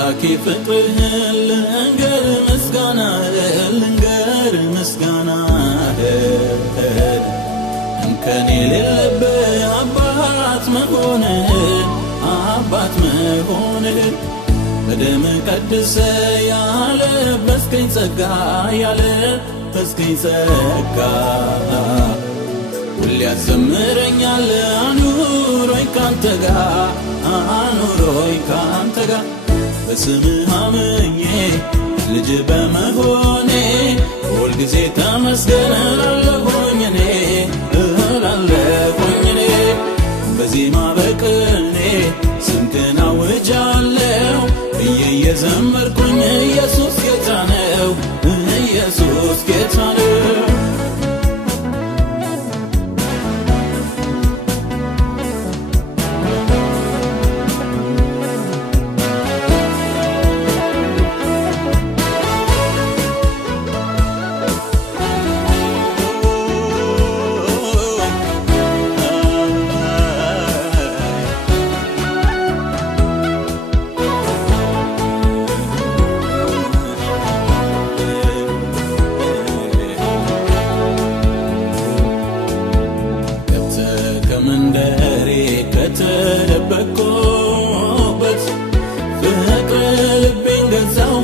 አምላኬ ፍቅርህን ልንገር ምስጋናህን እንከን የሌለብህ አባት መሆንህን በደም ቀድሰ ያለበስከኝ ጸጋ ሁሌ ያዘምረኛል አኑሮኝ ካንተ ጋር በስምህ አምኜ ልጅ በመሆኔ ሁልጊዜ ተመስገን እላለሁኝ እኔ በዜማ በቅኔ ስምህን አውጃለሁ ብዬ እየዘመርኩኝ ኢየሱስ ጌታ ነው። መንደሬ ከተደበቅኩበት ፍቅር ልቤን ገዛው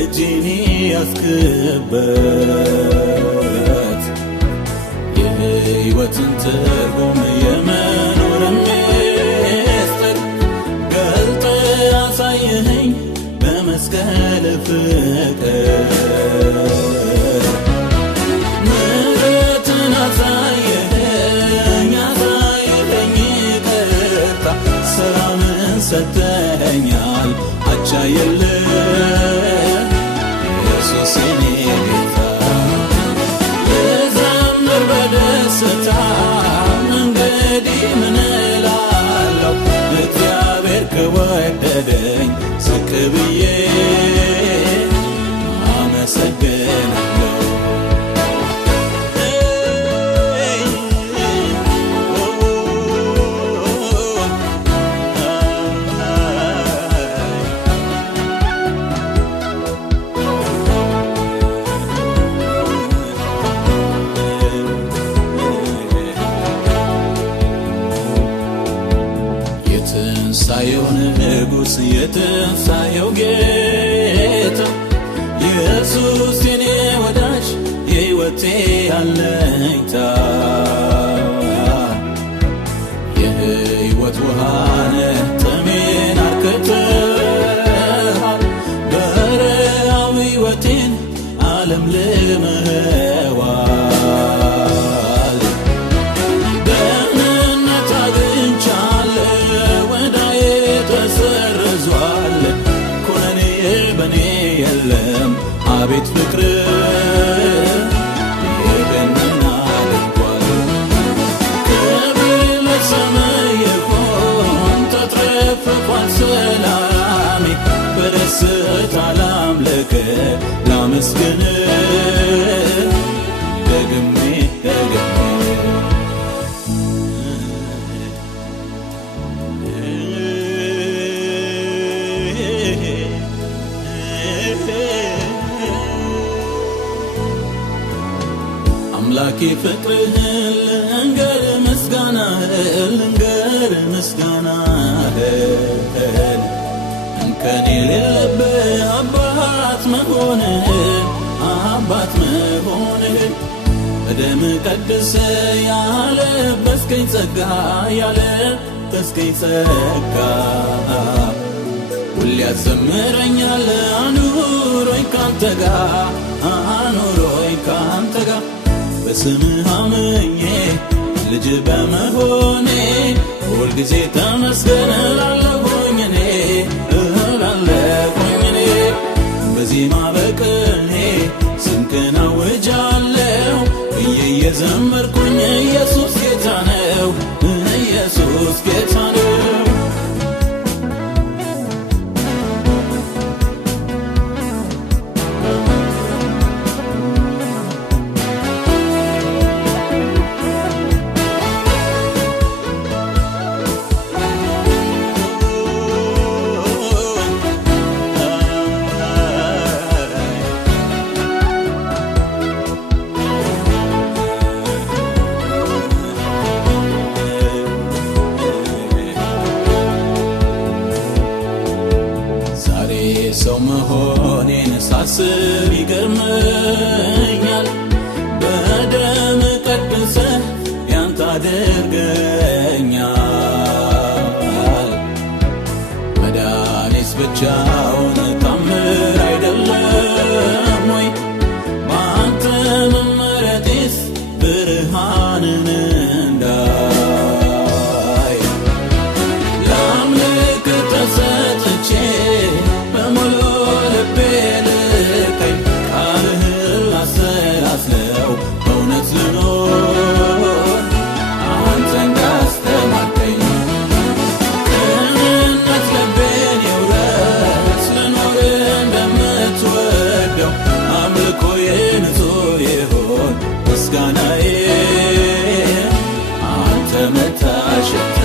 እጅን ያስክበት የሕይወትን ትርጉም የመኖርን ምስጢር ገልጠ አሳየኸኝ በመስቀል ፍቅር ሰተኛል አቻ የለም ኢየሱስ የኔ ጌታ ልዘምር በደስታ እንግዲህ ምን እላለሁ እግዚአብሔር ከወደደኝ ዝቅ ብዬ አመሰግናለሁ። የትንሣኤው ንጉሥ የትንሣኤው ጌታ ኢየሱስ የኔ ወዳጅ የሕይወቴ አለኝታ የሕይወት ውሃነ ጥሜን አርክተሃል በረሃው ሕይወቴን ዓለም ልመኸዋል ደህንነት አግኝቻለሁ ወዳዬ ተሰርዟል ኩነኔ በኔ የለም አቤት ፍቅር ይህንን አድርጓል ክብር ለሰማይ ይሁን ተትረፍርፏል ሰላሜ በደስታ ላምልክ ላመስግን ደግሜ አምላኬ ፍቅርህን ልንገር ምስጋናህን እንከን የሌለብህ አባት መሆንህን በደም ቀድሰ ያለበስከኝ ጸጋ ሁሌ ያዘምረኛል አኑሮኝ ካንተ ጋር በስምህ አምኜ ልጅ በመሆኔ ሁልጊዜ ተመስገን እላለሁኝ እኔ በዜማ በቅኔ ስምህን አውጃለሁ ብዬ እየዘመርኩኝ ኢየሱስ ጌታ ነው። መሆኔን ሳስብ ይገርመኛል። በደም ቀድሰህ ያንተ አድርገኛል። መዳኔስ ብቻውን ታምር አይደለም ወይ? በአንተ መመረጤስ ብርሃንን እንዳይ ለአምልክ ተሰጥቼ በሙሉ ልቤ ልቀኝ ቃልህን ላሰላስለው በእውነት ልኖር አንተ እንዳስተማርከኝ ቅንነት ልቤን ይውረስ ልኖር እንደምትወደው አምልኮዬ ንጹሕ ይሁን ምስጋናዬ አንተ መታሸት